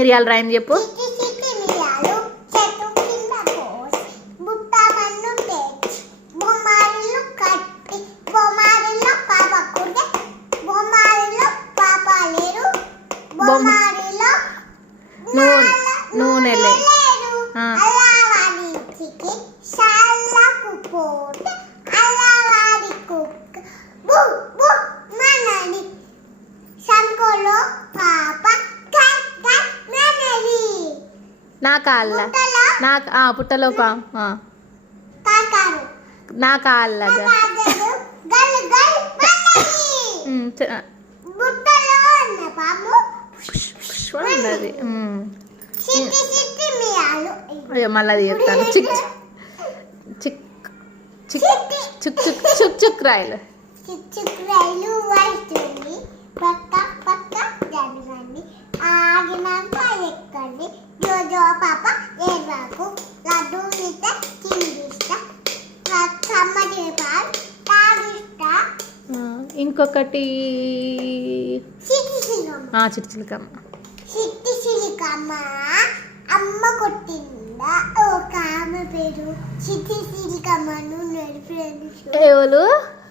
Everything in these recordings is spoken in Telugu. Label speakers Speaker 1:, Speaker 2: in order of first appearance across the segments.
Speaker 1: మిరియాల రాయని చెప్పు. నా కాళ్ళ. నా పుట్టలో పా నా కాళ్ళగా ఉన్నది. అయ్యో మళ్ళీ అది చెప్తాను. చిక్ చిక్ చిక్ చిక్ చుక్ చుక్ రాయలు
Speaker 2: పక్క పక్క జరగండి ఆగినాక ఎక్కండి జోజో పాప ఏర్వాకు లడ్డు ఇత చిందిస్తా కమ్మటి పాలు తాగిస్తా
Speaker 1: ఇంకొకటి
Speaker 2: సిట్టి సిలికమ్మ అమ్మ కొట్టిందా. ఒక ఆమె పేరు ఫ్రెండ్స్.
Speaker 1: ఎవరు?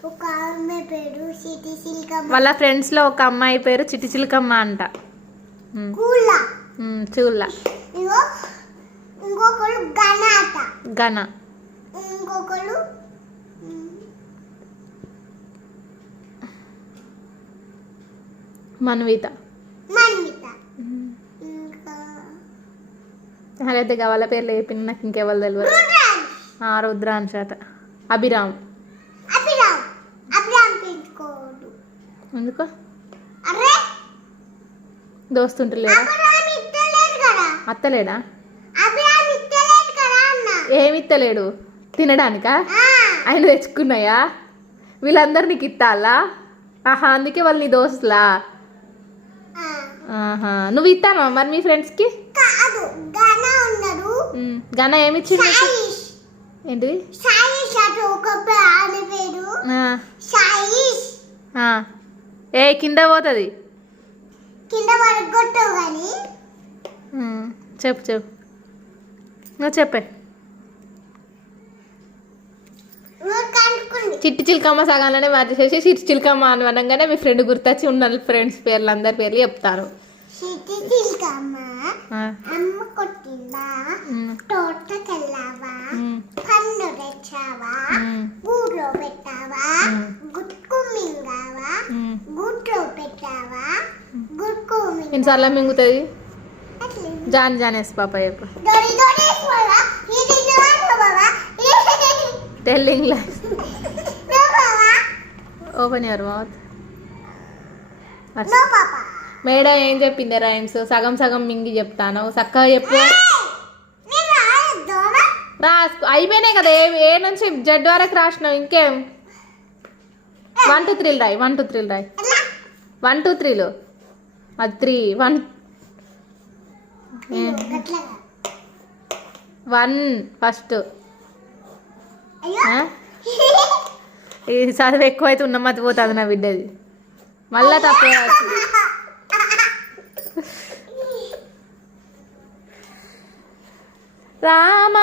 Speaker 2: ఒక ఆమె పేరు సిట్టి సిలికమ్మ
Speaker 1: వాళ్ళ ఫ్రెండ్స్లో ఒక అమ్మాయి పేరు చిట్టి చిలకమ్మ అంట.
Speaker 2: కూల. ఇగో ఇంకొకరు
Speaker 1: ఘన
Speaker 2: ఇంకొకరు
Speaker 1: మన్విత. వాళ్ళ పేర్లు చెప్పిన నాకు ఇంకెవరు తెలియదు రుద్రాంశ. అట. అభిరామ్. ఎందుకు?
Speaker 2: అరే
Speaker 1: దోస్తుంటలేడా
Speaker 2: అభిరామ్ ఇస్తలేదు కదా
Speaker 1: అత్తలేడా
Speaker 2: అభిరామ్ ఇస్తలేదు కదా అన్న.
Speaker 1: ఏమి ఇత్తలేడు? తినడానికా? ఆయన తెచ్చుకున్నాయా? వీళ్ళందరూ నీకు ఇత్తాలా ఆహా అందుకే వాళ్ళు నీ దోస్తులా. ఆహా నువ్వు ఇస్తాను మరి మీ ఫ్రెండ్స్కి?
Speaker 2: కాదు గన
Speaker 1: ఏమి ఏంటిది? ఆ. ఏ కింద పోతుంది?
Speaker 2: కింద పడగొట్టవు కానీ
Speaker 1: చెప్పు చెప్పు. నువ్వు చెప్పే. చిట్టి చిలకమ్మ సగాలనే మార్చేసి చిట్టి చిలకమ్మ అని అనగానే మీ ఫ్రెండ్ గుర్తొచ్చి ఉన్న ఫ్రెండ్స్ పేర్లు అందరి పేర్లు
Speaker 2: మింగా
Speaker 1: ఎన్నిసార్లు మింగుతుంది. జాన్ జానేసి పాప చెప్పు. Telling open your mouth madam ఏం చెప్పింది రైమ్స్? సగం సగం మింగి చెప్తాను. చక్కగా చెప్పు. రాసుకో. అయిపోయినాయి కదా. ఏ ఏ నుంచి? జడ్ వరకు రాసినావు ఇంకేం? వన్ టూ త్రీలు రాయి. వన్ టూ త్రీలు రాయి. వన్ టూ త్రీలు అది త్రీ వన్ వన్ ఫస్ట్. ఇది చదువు ఎక్కువైతే ఉన్న మతి పోతుంది నా బిడ్డది. మళ్ళా తప్పే. రామ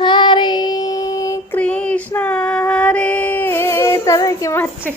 Speaker 1: హరే కృష్ణ హరే. తనకి మర్చి.